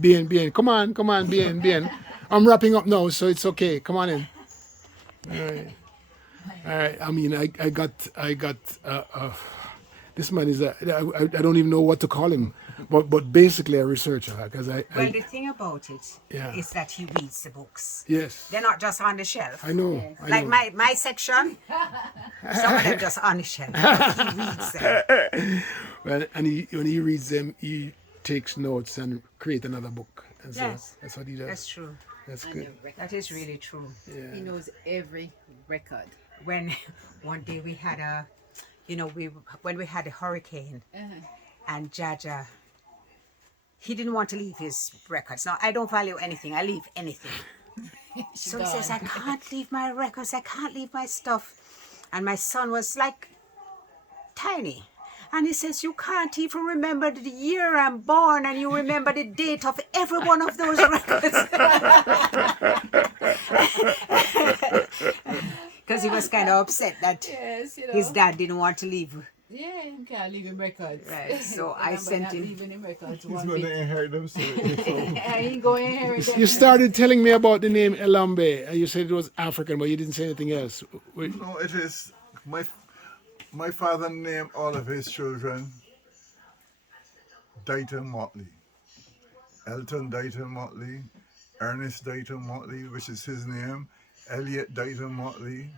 Bien. Come on, bien. I'm wrapping up now, so it's okay. Come on in. All right. I mean, I got. This man is I don't even know what to call him, but basically a researcher because Well, the thing about it Yeah. is that he reads the books. yes. They're not just on the shelf. I know. I Like know. my section, some of them just on the shelf. But he reads them. Well, and when he reads them, he takes notes and create another book. And so Yes. that's what he does. That's true. That's And good. the That records. is really true. He knows every record. When one day we had when we had a hurricane and Jaja, he didn't want to leave his records. Now, I don't value anything. I leave anything. So he says, I can't leave my records. I can't leave my stuff. And my son was like tiny. And he says, you can't even remember the year I'm born and you remember the date of every one of those records. Because he was kind of upset that Yes, you know. his dad didn't want to leave. Yeah, you can't leave him records. Right, so I Remember sent not him- leaving him records He's one going to bit. inherit them. So I ain't going here with them. You started telling me about the name Elombe, and you said it was African, but you didn't say anything else. no, it is my father named all of his children Dayton Motley. Elton Dayton Motley, Ernest Dayton Motley, which is his name, Elliot Dayton Motley,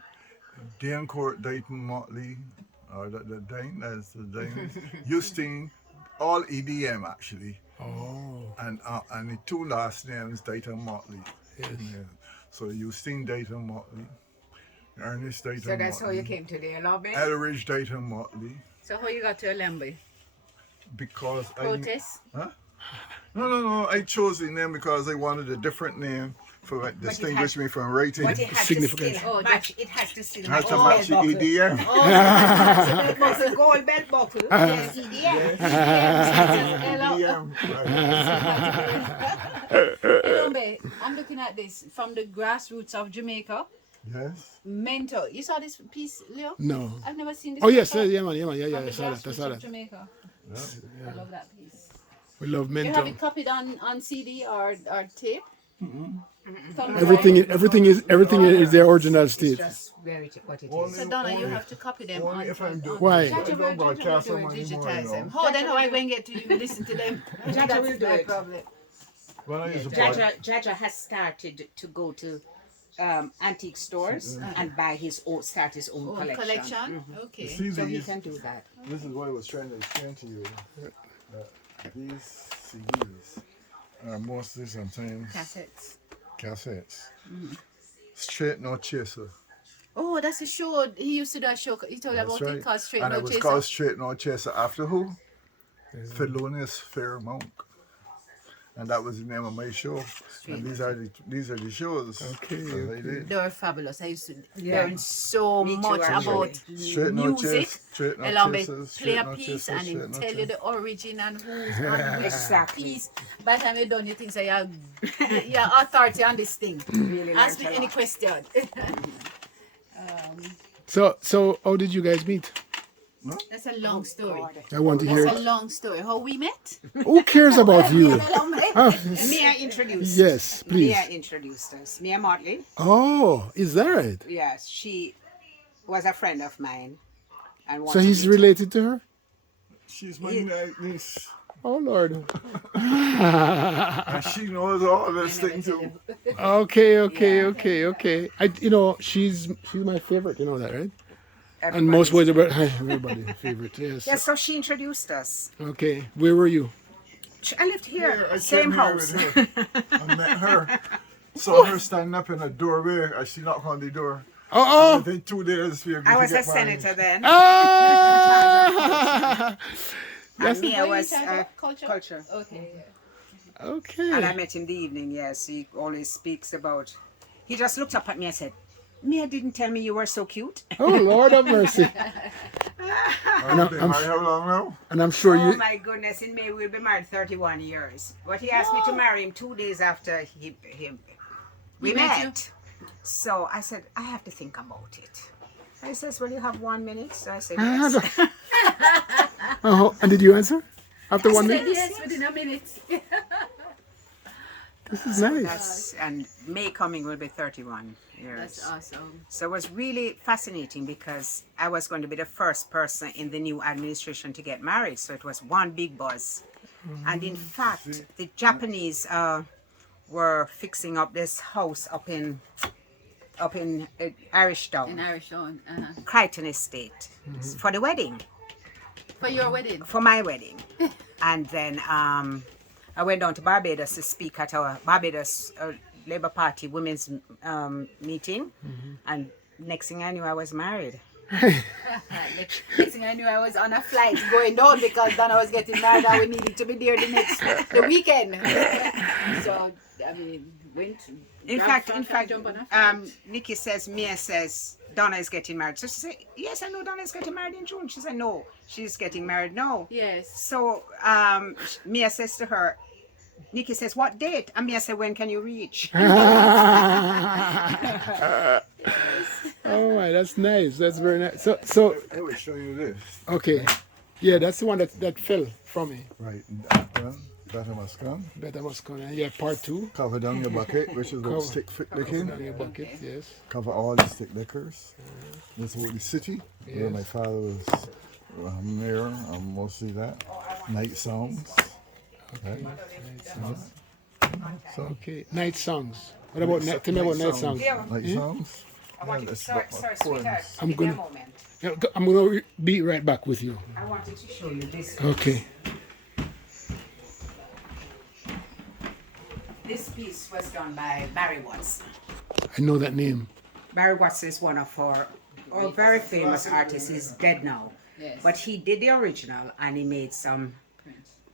Dancourt Dayton Motley, or that's the Dane, Justine, all EDM actually, Oh, and the two last names Dayton Motley. yes. Yeah. So Justine Dayton Motley, Ernest Dayton So that's how you Motley, came to the lobby? Elridge Dayton Motley, So how you got to Elombe? because Protest? No. I chose the name because I wanted a different name for distinguish me from writing. But it has Significant. to still match. It has to still Has match. to match the EDM. It's a gold belt buckle. Yes, EDM. EDM. Elombe, I'm looking at this from the grassroots of Jamaica. Yes. Mentor. You saw this piece, Leo? No. I've never seen this. Oh yes, before. yeah, From man. the I saw that. I grassroots saw of that. Jamaica. I love that piece. We love You have mental. it copied on CD or tape? Everything is their original It's state. just what it Only- is. So Donna, you have to copy them Only on. if I'm doing. Why? I don't broadcast them anymore, digitize you them. know. How then how I going to get to you listen to them? Jaja will That's do my it. problem. When I used to broadcast. Jaja has started to go to antique stores and buy his own collection. Okay. See So he these, can do that. this is what I was trying to explain to you. These CDs are mostly sometimes Cassettes. cassettes. Straight no chaser. Oh, that's a show. He used to do a show. He told That's about it right. called Straight And No it was Chaser. called Straight No Chaser after who? Thelonious Fairmount. And that was the name of my show. And these are the shows. Okay, that I did. They were fabulous. I used to Yeah. learn so Me too, much actually. about Straight no music. chase, straight no Elombe chasers, play straight a no piece chasers, and straight he'll no tell you chasers. the origin and who's on which Exactly. piece. By the time you're done, you think so you're authority on this thing. Really Ask learned me a any lot. question. So how did you guys meet? That's a long story. I want to hear That's a it. long story. How we met? Who cares about you? Mia introduced. Yes, please. Mia introduced us. Mia Motley. Oh, is that right? Yes, she was a friend of mine. And So wanted he's me to- related to her? She's my niece. Oh Lord. And she knows all this thing too. Okay. She's my favorite. You know that, right? And most boys are everybody's favorite. Yes. Yes, so she introduced us. Okay. Where were you? Here, I lived here, I same came here house. with her. I met her. Saw her standing up in a doorway as she knocked on the door. Oh. Within 2 days, we were I going was to a get married. senator then. Ah! And Mia Were you was in charge of culture. Okay. And I Okay. met him the evening, yes. He always speaks about... He just looked up at me and said, Mia didn't tell me you were so cute. Oh Lord have mercy. I've been married how long now? And I'm sure Oh you. my goodness, in May we'll be married 31 years. But he asked me to marry him 2 days after we met you? met. So I said, I have to think about it. He says, well, you have 1 minute. So I said, yes. And did you answer? After 1 Said minute? yes within a minute. This is nice. And May coming will be 31 years. That's awesome. So it was really fascinating because I was going to be the first person in the new administration to get married. So it was one big buzz. And in fact, the Japanese were fixing up this house up in Irish Town, In Irish Town. Crichton Estate, for the wedding, For your wedding. for my wedding. And then I went down to Barbados to speak at our Barbados Labour Party women's meeting. And next thing I knew, I was married. Next thing I knew, I was on a flight going down because Donna was getting married and we needed to be there the weekend. So, I mean, went. In grabbed fact, jump on a flight. Nikki says, Mia says, Donna is getting married. So she said, yes, I know Donna is getting married in June. She said, no, she's getting married now. Yes. So Mia says to her, Nikki says, what date? And Mia said, when can you reach? Oh my, that's nice. That's very nice. So I will show you this. okay, yeah, that's the one that fell from me. Right, that one, that must come. Better must come. Yeah, part 2. Cover down your bucket, which is Cover. what stick flick licking. Down your bucket, yes. Cover all the stick lickers. This is the city, where Yes. my father was mayor, mostly that. Night songs. Okay. Okay, night songs. What about night? Tell me about night songs. Night songs. I want you to, that's sorry, about sorry, poems. sweetheart, I'm give me a gonna- moment. Yeah, I'm gonna be right back with you. I wanted to show you this. Okay. This piece was done by Barry Watts. I know that name. Barry Watts is one of our very famous artists. He's dead now. Yes. But he did the original and he made some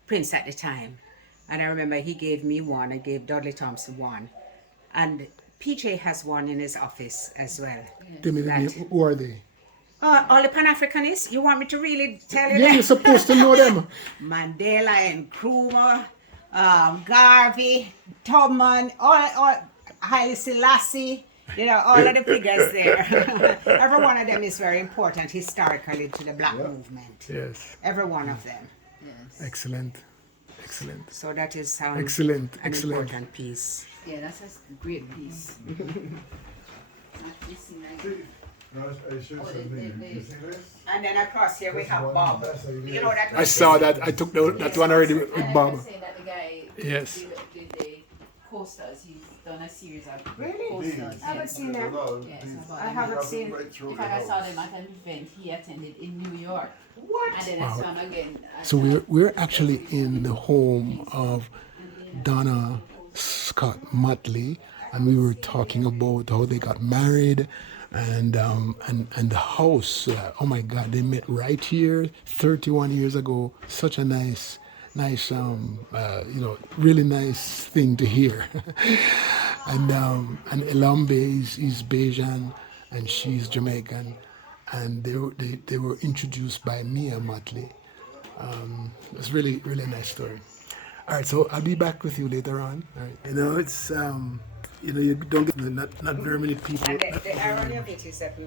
prints at the time. And I remember he gave me one, I gave Dudley Thompson one. And PJ has one in his office as well. Tell me the That- name. Who are they? All the Pan-Africanists, you want me to really tell you Yeah, that? you're supposed to know them. Mandela and Nkrumah, Garvey, Tubman, all Haile Selassie, you know, all of the figures there. Every one of them is very important historically to the black movement. Yes. Every one of them. Yes. Excellent. Excellent. So that is Excellent. an Excellent. important piece. Yeah, that's a great piece. I should Oh, say, they- you see this? And then across here we have one Bob. that's a- You know that I saw that. I took that one already with And I Bob. was saying that the guy Yes. did the coasters. He's done a series of Really? coasters. I haven't yes. seen that. Yes, about I them. haven't seen. In fact, I saw them at an event he attended in New York. What? And then I saw him again. So we're actually in the home of Donna Scott Mottley, and we were talking about how they got married, and the house. Oh my God, they met right here 31 years ago. Such a nice, really nice thing to hear. and Elombe is Bajan, and she's Jamaican, and they were introduced by Mia Motley. It's really a nice story. All right, so I'll be back with you later on. All right. You know, it's you don't get not very many people. And the irony of it is that we